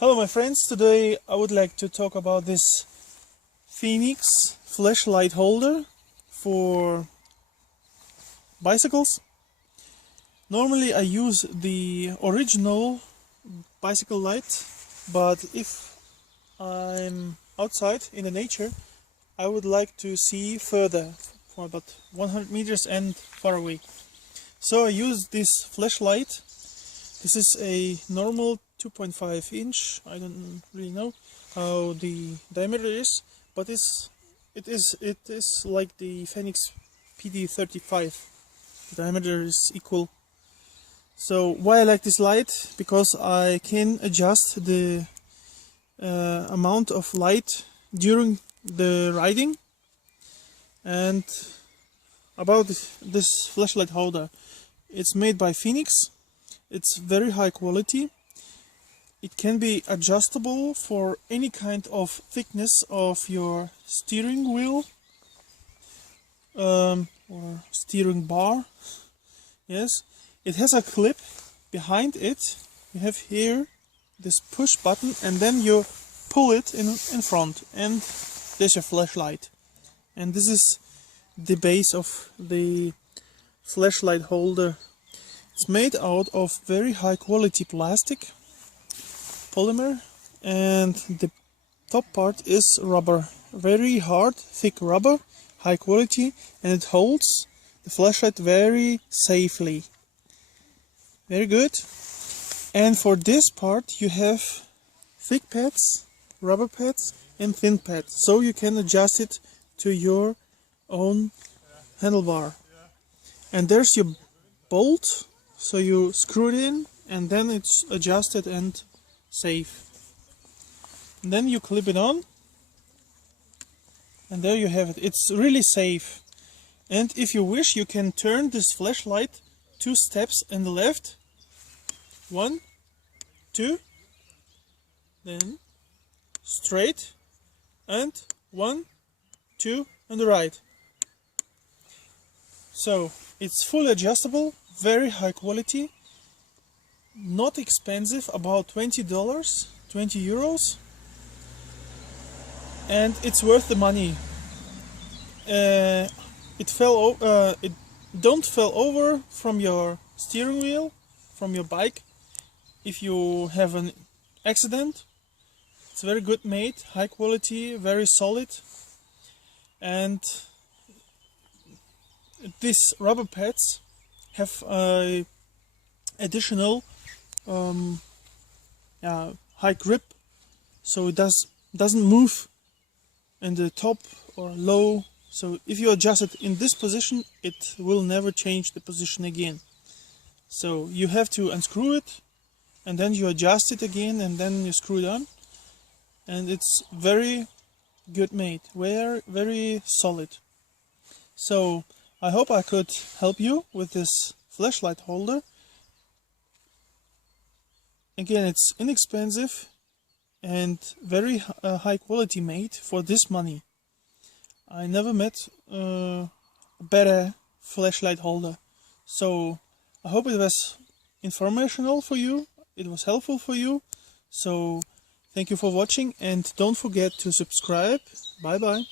Hello my friends, today I would like to talk about this Fenix flashlight holder for bicycles. Normally I use the original bicycle light, but if I'm outside in the nature I would like to see further, for about 100 meters and far away. So I use this flashlight. This is a normal 2.5 inch. I don't really know how the diameter is, but it is like the Fenix PD35. The diameter is equal. So why I like this light? Because I can adjust the amount of light during the riding. And about this flashlight holder, it's made by Fenix. It's very high quality. It can be adjustable for any kind of thickness of your steering wheel or steering bar. Yes, it has a clip behind it. You have here this push button, and then you pull it in front, and there's your flashlight. And this is the base of the flashlight holder. It's made out of very high quality plastic polymer, and the top part is rubber, very hard, thick rubber, high quality, and it holds the flashlight very safely. Very good. And for this part you have thick pads, rubber pads, and thin pads, so you can adjust it to your own handlebar. And there's your bolt, so you screw it in and then it's adjusted and safe. And then you clip it on, and there you have it. It's really safe. And if you wish, you can turn this flashlight 2 steps in the left, 1, 2, then straight, and 1, 2 on the right. So it's fully adjustable, very high quality, not expensive, about $20, 20 euros, and it's worth the money. It don't fall over from your steering wheel, from your bike, if you have an accident. It's very good made, high quality, very solid, and these rubber pads have additional high grip, so it doesn't move in the top or low. So if you adjust it in this position, it will never change the position again. So you have to unscrew it, and then you adjust it again, and then you screw it on, and it's very good made, very solid. So I hope I could help you with this flashlight holder. Again, it's inexpensive and very high quality made for this money. I never met a better flashlight holder. So I hope it was informational for you, it was helpful for you. So thank you for watching, and don't forget to subscribe. Bye bye.